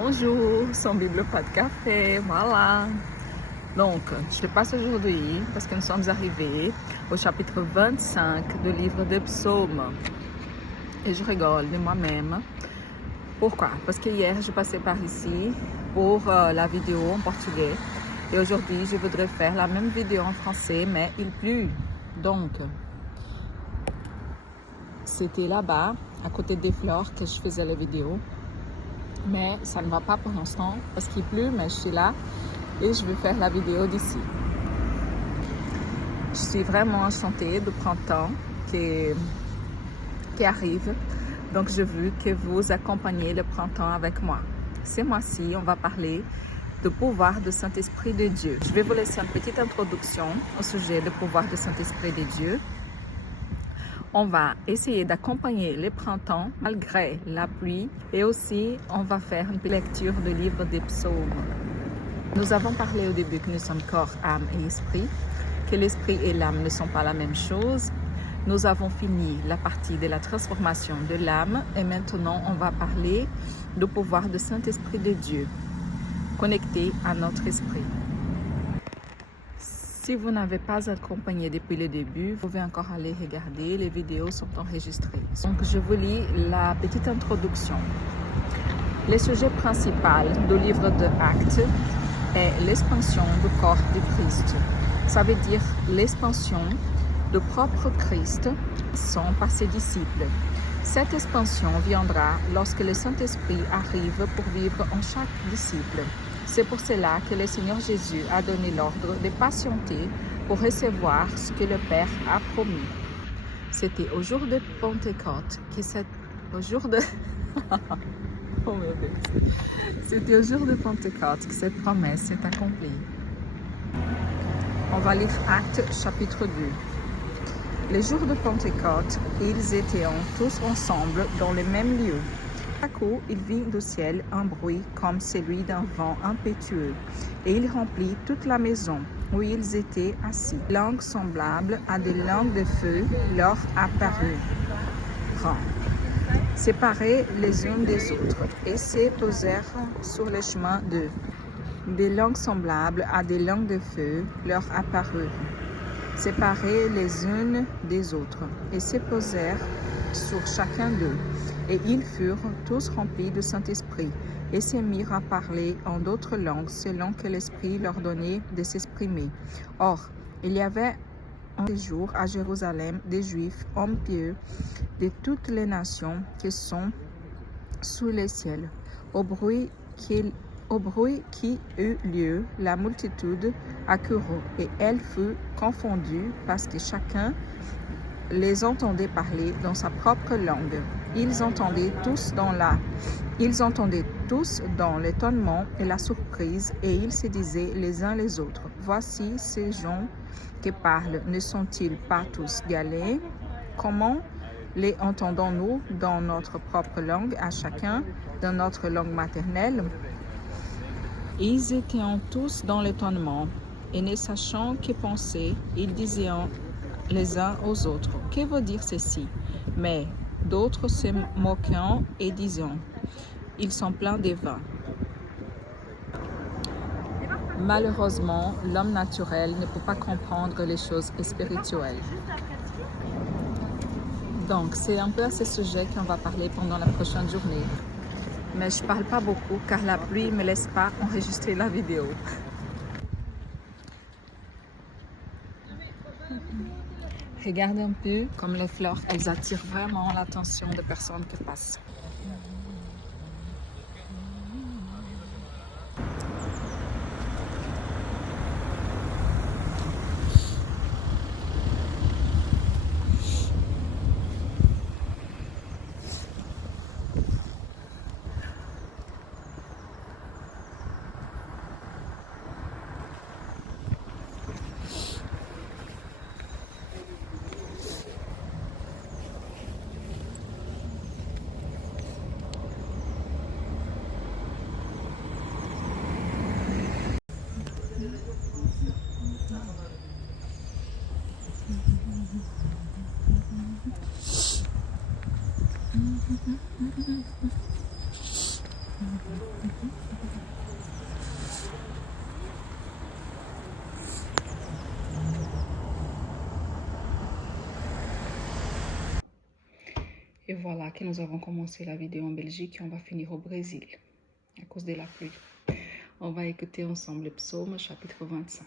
Bonjour, son Bible pas de café, voilà. Donc, je te passe aujourd'hui parce que nous sommes arrivés au chapitre 25 du livre des psaumes. Et je rigole de moi-même. Pourquoi? Parce que hier, je passais par ici pour la vidéo en portugais. Et aujourd'hui, je voudrais faire la même vidéo en français, mais il pleut. Donc, c'était là-bas, à côté des fleurs, que je faisais la vidéo. Mais ça ne va pas pour l'instant parce qu'il pleut, mais je suis là et je vais faire la vidéo d'ici. Je suis vraiment enchantée du printemps qui arrive. Donc, je veux que vous accompagniez le printemps avec moi. Ce mois-ci, on va parler du pouvoir du Saint-Esprit de Dieu. Je vais vous laisser une petite introduction au sujet du pouvoir du Saint-Esprit de Dieu. On va essayer d'accompagner le printemps malgré la pluie et aussi on va faire une lecture du livre des psaumes. Nous avons parlé au début que nous sommes corps, âme et esprit, que l'esprit et l'âme ne sont pas la même chose. Nous avons fini la partie de la transformation de l'âme et maintenant on va parler du pouvoir du Saint-Esprit de Dieu connecté à notre esprit. Si vous n'avez pas accompagné depuis le début, vous pouvez encore aller regarder, les vidéos sont enregistrées. Donc je vous lis la petite introduction. Le sujet principal du livre de Actes est l'expansion du corps du Christ. Ça veut dire l'expansion du propre Christ par ses disciples. Cette expansion viendra lorsque le Saint-Esprit arrive pour vivre en chaque disciple. C'est pour cela que le Seigneur Jésus a donné l'ordre de patienter pour recevoir ce que le Père a promis. C'était au jour de Pentecôte que C'était au jour de Pentecôte que cette promesse s'est accomplie. On va lire Actes chapitre 2. Le jour de Pentecôte, ils étaient tous ensemble dans le même lieu. Tout à coup, il vit du ciel un bruit comme celui d'un vent impétueux, et il remplit toute la maison où ils étaient assis. Langues semblables à des langues de feu leur apparurent, séparées les unes des autres, et se posèrent sur le chemin d'eux. Des langues semblables à des langues de feu leur apparurent, séparées les unes des autres, et se posèrent sur chacun d'eux. Et ils furent tous remplis du Saint-Esprit, et se mirent à parler en d'autres langues, selon que l'Esprit leur donnait de s'exprimer. Or, il y avait en ces jours à Jérusalem des Juifs, hommes pieux, de toutes les nations qui sont sous le ciel. Au bruit qui eut lieu, la multitude accourut, et elle fut confondue, parce que chacun les entendait parler dans sa propre langue. Ils entendaient tous dans l'étonnement et la surprise, et ils se disaient les uns les autres: voici ces gens qui parlent, ne sont-ils pas tous Galiléens? Comment les entendons-nous dans notre propre langue, à chacun dans notre langue maternelle? Ils étaient tous dans l'étonnement, et ne sachant que penser, ils disaient les uns aux autres: que veut dire ceci? Mais d'autres se moquant et disant: ils sont pleins de vin. Malheureusement, l'homme naturel ne peut pas comprendre les choses spirituelles. Donc, c'est un peu à ce sujet qu'on va parler pendant la prochaine journée. Mais je ne parle pas beaucoup car la pluie ne me laisse pas enregistrer la vidéo. Regardez un peu comme les fleurs, elles attirent vraiment l'attention des personnes qui passent. Et voilà que nous avons commencé la vidéo en Belgique et on va finir au Brésil à cause de la pluie. On va écouter ensemble le psaume chapitre 25.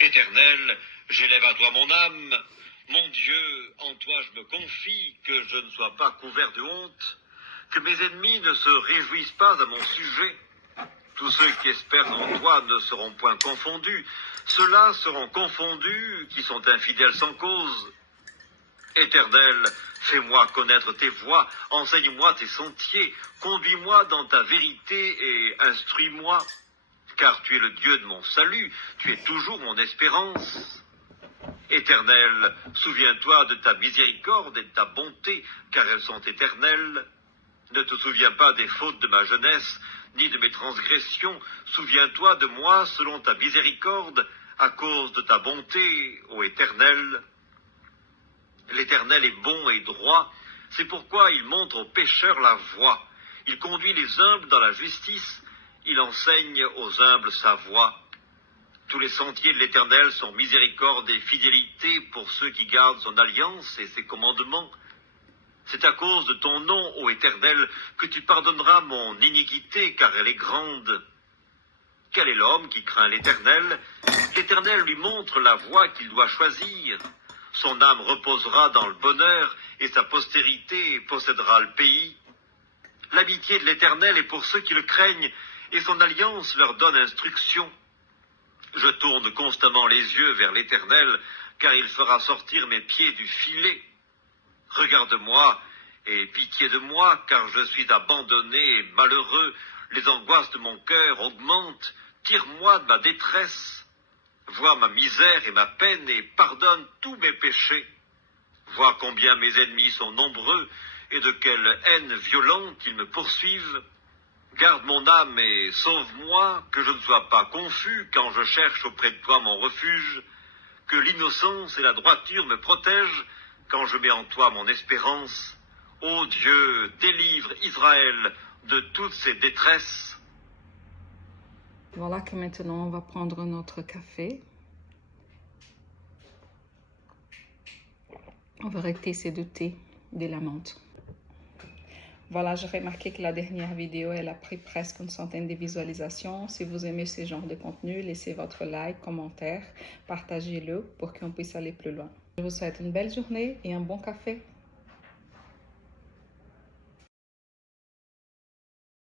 Éternel, j'élève à toi mon âme. Mon Dieu, en toi je me confie, que je ne sois pas couvert de honte, que mes ennemis ne se réjouissent pas à mon sujet. Tous ceux qui espèrent en toi ne seront point confondus. Ceux-là seront confondus qui sont infidèles sans cause. Éternel, fais-moi connaître tes voies, enseigne-moi tes sentiers, conduis-moi dans ta vérité et instruis-moi. Car tu es le Dieu de mon salut, tu es toujours mon espérance. Éternel, souviens-toi de ta miséricorde et de ta bonté, car elles sont éternelles. Ne te souviens pas des fautes de ma jeunesse, ni de mes transgressions. Souviens-toi de moi selon ta miséricorde, à cause de ta bonté, ô Éternel. L'Éternel est bon et droit, c'est pourquoi il montre aux pécheurs la voie. Il conduit les humbles dans la justice, il enseigne aux humbles sa voie. Tous les sentiers de l'Éternel sont miséricorde et fidélité pour ceux qui gardent son alliance et ses commandements. C'est à cause de ton nom, ô Éternel, que tu pardonneras mon iniquité, car elle est grande. Quel est l'homme qui craint l'Éternel? L'Éternel lui montre la voie qu'il doit choisir. Son âme reposera dans le bonheur, et sa postérité possédera le pays. L'amitié de l'Éternel est pour ceux qui le craignent, et son alliance leur donne instruction. Je tourne constamment les yeux vers l'Éternel, car il fera sortir mes pieds du filet. Regarde-moi, et pitié de moi, car je suis abandonné et malheureux. Les angoisses de mon cœur augmentent. Tire-moi de ma détresse. Vois ma misère et ma peine, et pardonne tous mes péchés. Vois combien mes ennemis sont nombreux, et de quelle haine violente ils me poursuivent. Garde mon âme et sauve-moi, que je ne sois pas confus quand je cherche auprès de toi mon refuge, que l'innocence et la droiture me protègent quand je mets en toi mon espérance. Ô Dieu, délivre Israël de toutes ses détresses. Voilà que maintenant on va prendre notre café. On va recter ces deux thés de la menthe. Voilà, j'ai remarqué que la dernière vidéo, elle a pris presque une centaine de visualisations. Si vous aimez ce genre de contenu, laissez votre like, commentaire, partagez-le pour qu'on puisse aller plus loin. Je vous souhaite une belle journée et un bon café.